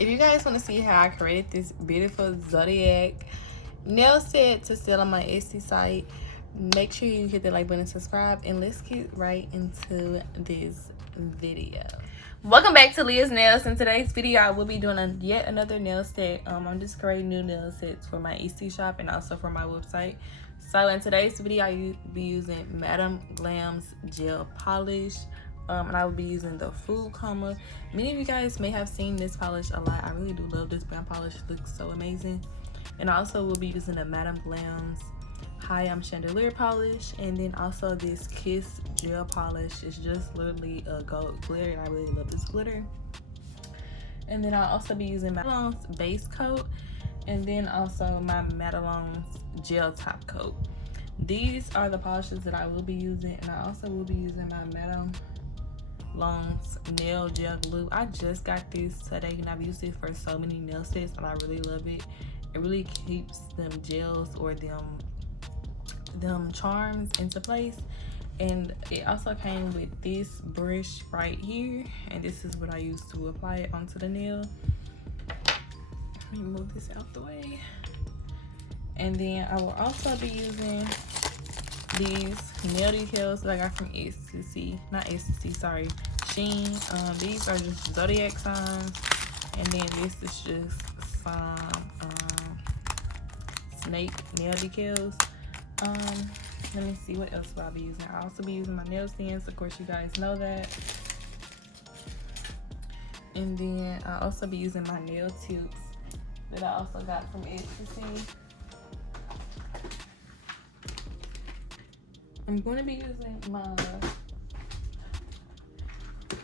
If you guys want to see how I created this beautiful Zodiac nail set to sell on my Etsy site, make sure you hit the like button and subscribe, and let's get right into this video. Welcome back to Liyahs Nails. In today's video, I will be doing yet another nail set. I'm just creating new nail sets for my Etsy shop and also for my website. So in today's video, I will be using Madam Glam's gel polish. And I will be using the full Coma. Many of you guys may have seen this polish a lot. I really do love this brown polish. It looks so amazing. And I also will be using the Madam Glam's I'm Chandler polish, and then also this Kiss gel polish. It's just literally a gold glitter, and I really love this glitter. And then I'll also be using Modelones base coat, and then also my Modelones gel top coat. These are the polishes that I will be using, and I also will be using my Modelones nail gel glue. I just got this today, and I've used it for so many nail sets, and I really love it. It really keeps them gels or them charms into place. And it also came with this brush right here, and this is what I use to apply it onto the nail. Let me move this out the way. And then I will also be using these nail decals that I got from SHEIN. These are just Zodiac signs, and then this is just some snake nail decals. Let me see what else will I be using. I'll also be using my nail stands, of course you guys know that. And then I'll also be using my nail tips that I also got from Etsy. I'm going to be using my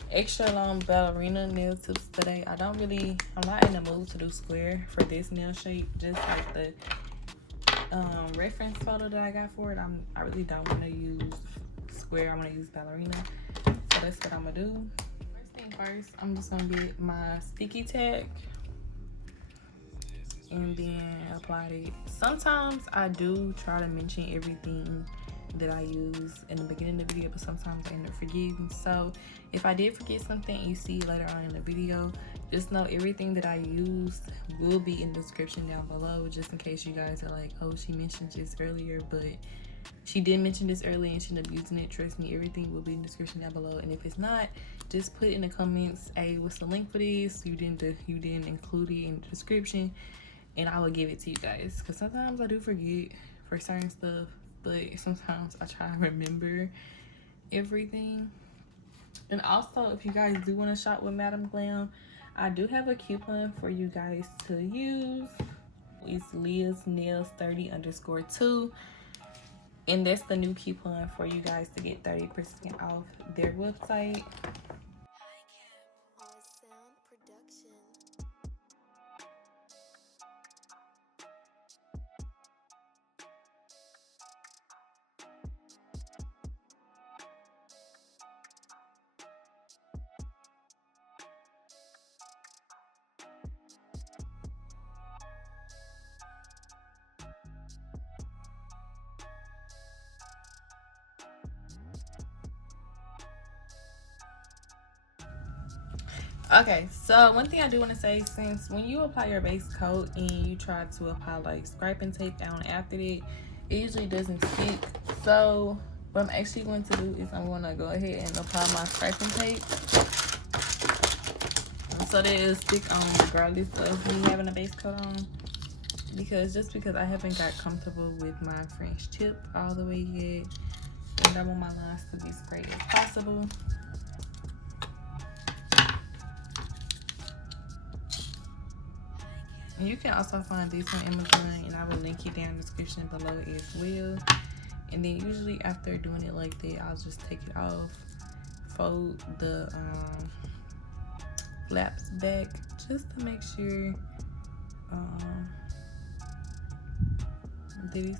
extra long ballerina nail tips today. I'm not in the mood to do square for this nail shape, just like the reference photo that I got for it. I really don't want to use square. I want to use ballerina, so that's what I'm gonna do. First thing first, I'm just gonna get my sticky tack and then apply it. Sometimes I do try to mention everything that I use in the beginning of the video, but sometimes I end up forgetting. So if I did forget something you see later on in the video, just know everything that I used will be in the description down below, just in case you guys are like, oh, she mentioned this earlier, but she did mention this earlier and she ended up using it. Trust me, everything will be in the description down below. And if it's not, just put in the comments, hey, what's the link for this? You didn't include it in the description, and I will give it to you guys, because sometimes I do forget for certain stuff, but sometimes I try to remember everything. And also, if you guys do want to shop with Madam Glam, I do have a coupon for you guys to use. It's Liyahs Nails 30_2, and that's the new coupon for you guys to get 30% off their website. Okay, so one thing I do want to say, since when you apply your base coat and you try to apply like scraping tape down after it usually doesn't stick. So what I'm actually going to do is I'm going to go ahead and apply my scraping tape so that it'll stick on regardless of me having a base coat on. Because I haven't got comfortable with my French tip all the way yet, and I want my lines to be straight as possible. And you can also find these on Amazon, and I will link it down in the description below as well. And then usually after doing it like that, I'll just take it off, fold the flaps back just to make sure that it's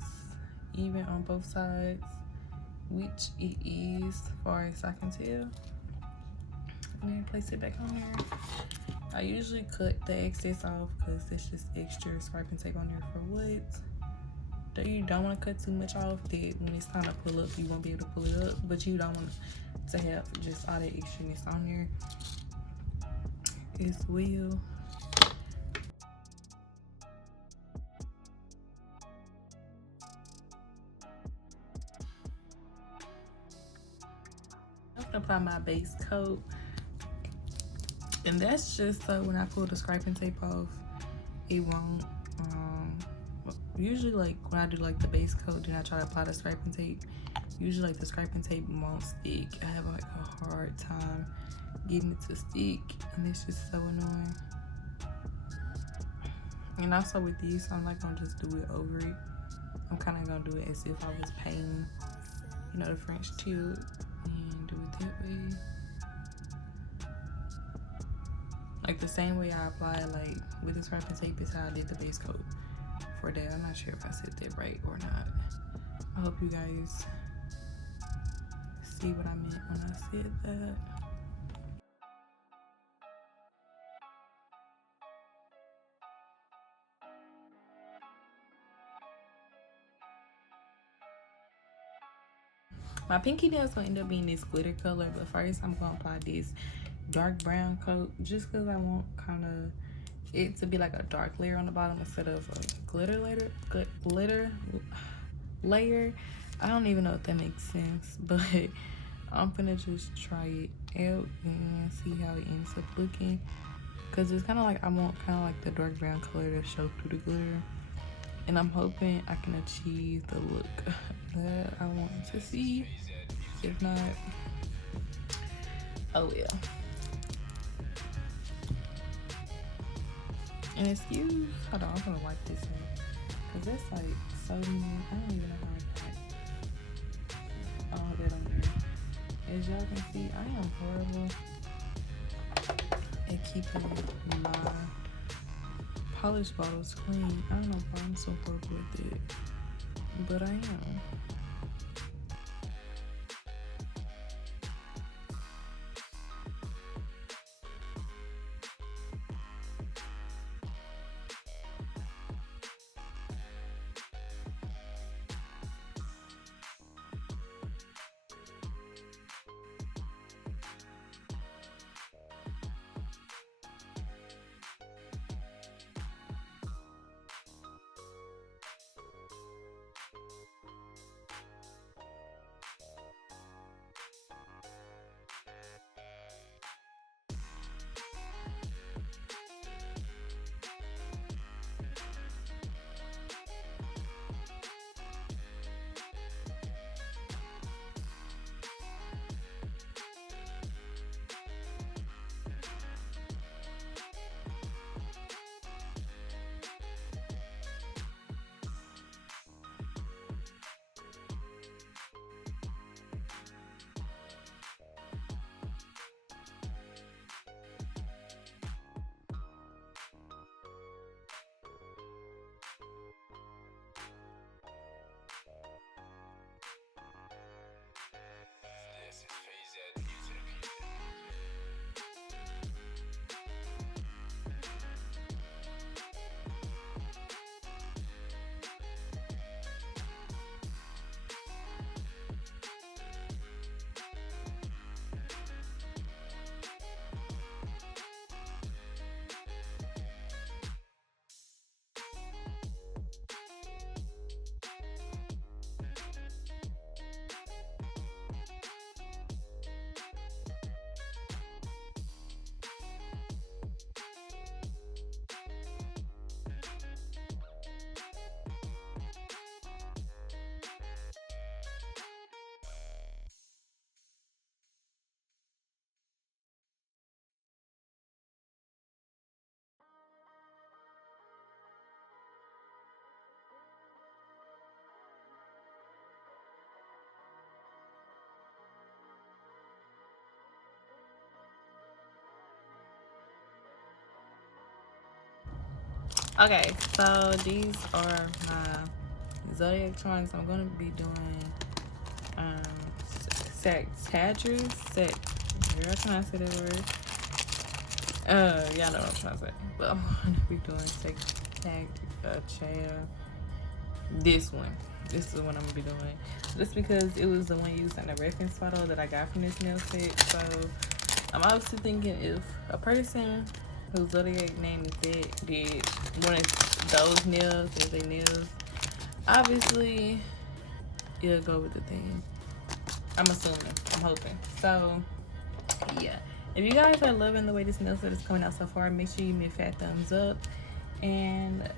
even on both sides, which it is as far as I can tell. And then place it back on here. I usually cut the excess off because it's just extra scraping tape on there for wood. You don't want to cut too much off that when it's time to pull up, you won't be able to pull it up, but you don't want to have just all that extraness on there as well. apply my base coat. And that's just so when I pull the scraping tape off, it won't. Usually, like when I do like the base coat, then I try to apply the scraping tape. Usually, like the scraping tape won't stick. I have like a hard time getting it to stick, and it's just so annoying. And also with these, I'm not gonna just do it over it. I'm kind of gonna do it as if I was painting, you know, the French tip, and do it that way. Like the same way I apply, like with the scraping tape, is how I did the base coat for that. I'm not sure if I said that right or not. I hope you guys see what I meant when I said that. My pinky nail's gonna end up being this glitter color, but first I'm gonna apply this dark brown coat just because I want kind of it to be like a dark layer on the bottom instead of a glitter layer. I don't even know if that makes sense, but I'm gonna just try it out and see how it ends up looking, because it's kind of like I want kind of like the dark brown color to show through the glitter, and I'm hoping I can achieve the look that I want to see. If not, oh well. And excuse, hold on, I'm gonna wipe this out, because that's like so mean. I don't even know how I got all that on there. As y'all can see, I am horrible at keeping my polish bottles clean. I don't know why I'm so horrible with it, but I am. Okay, so these are my Zodiac charms. I'm gonna be doing girl, can I say that word? Y'all know what I'm trying to say. But I'm gonna be doing this one. This is the one I'm gonna be doing. Just because it was the one used in the reference photo that I got from this nail set. So I'm obviously thinking if a person whose Zodiac name is that did one of those nails as their nails, obviously it'll go with the theme. I'm assuming. I'm hoping. So, yeah. If you guys are loving the way this nail set is coming out so far, make sure you give me a fat thumbs up and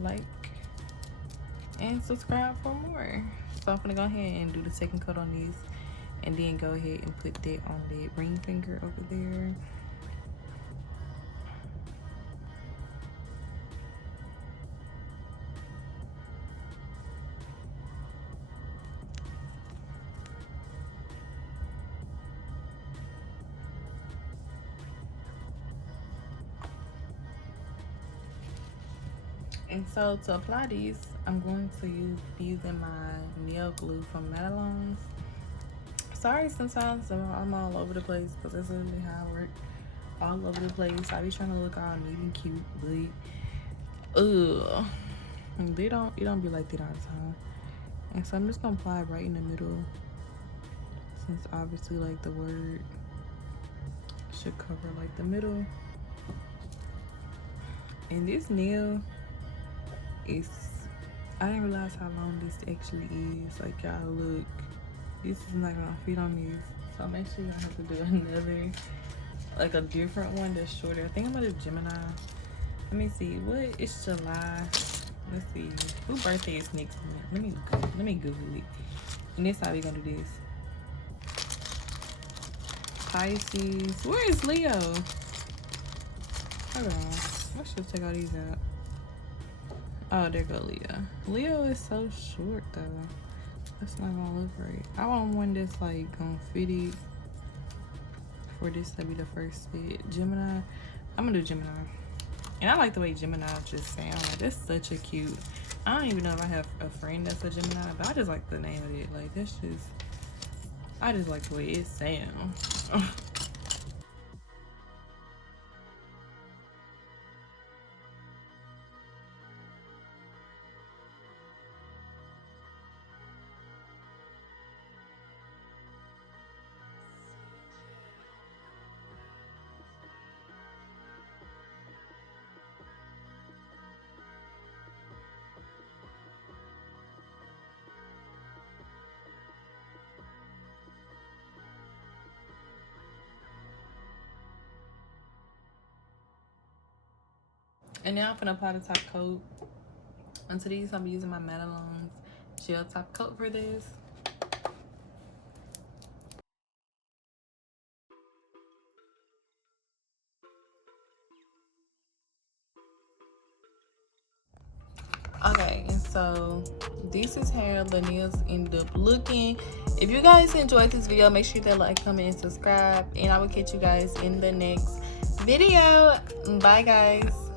like and subscribe for more. So I'm gonna go ahead and do the second coat on these, and then go ahead and put that on the ring finger over there. And so to apply these, I'm going to be using my nail glue from Modelones. Sorry, sometimes I'm all over the place because that's literally how I work. All over the place. I be trying to look all neat and cute, but it don't be like that all the time. And so I'm just gonna apply it right in the middle, since obviously like the word should cover like the middle. And this nail is, I didn't realize how long this actually is. Like, y'all look, this is not gonna fit on these, so make sure you have to do another, like a different one that's shorter. I think I'm gonna do Gemini. Let me see, what is July? Let's see, whose birthday is next month? Let me Google it. And this how we gonna do this. Pisces. Where is Leo? Hold on, I should take all these out. Oh, there go Leo. Leo is so short though. That's not gonna look right. I want one that's like gonna fit it for this to be the first fit. Gemini. I'm gonna do Gemini. And I like the way Gemini just sound. Like, that's such a cute. I don't even know if I have a friend that's a Gemini, but I just like the name of it. Like, that's just, I just like the way it sounds. And now I'm gonna apply the top coat onto these. I'm using my Modelones Gel top coat for this. Okay, and so this is how the nails end up looking. If you guys enjoyed this video, make sure to like, comment, and subscribe. And I will catch you guys in the next video. Bye, guys.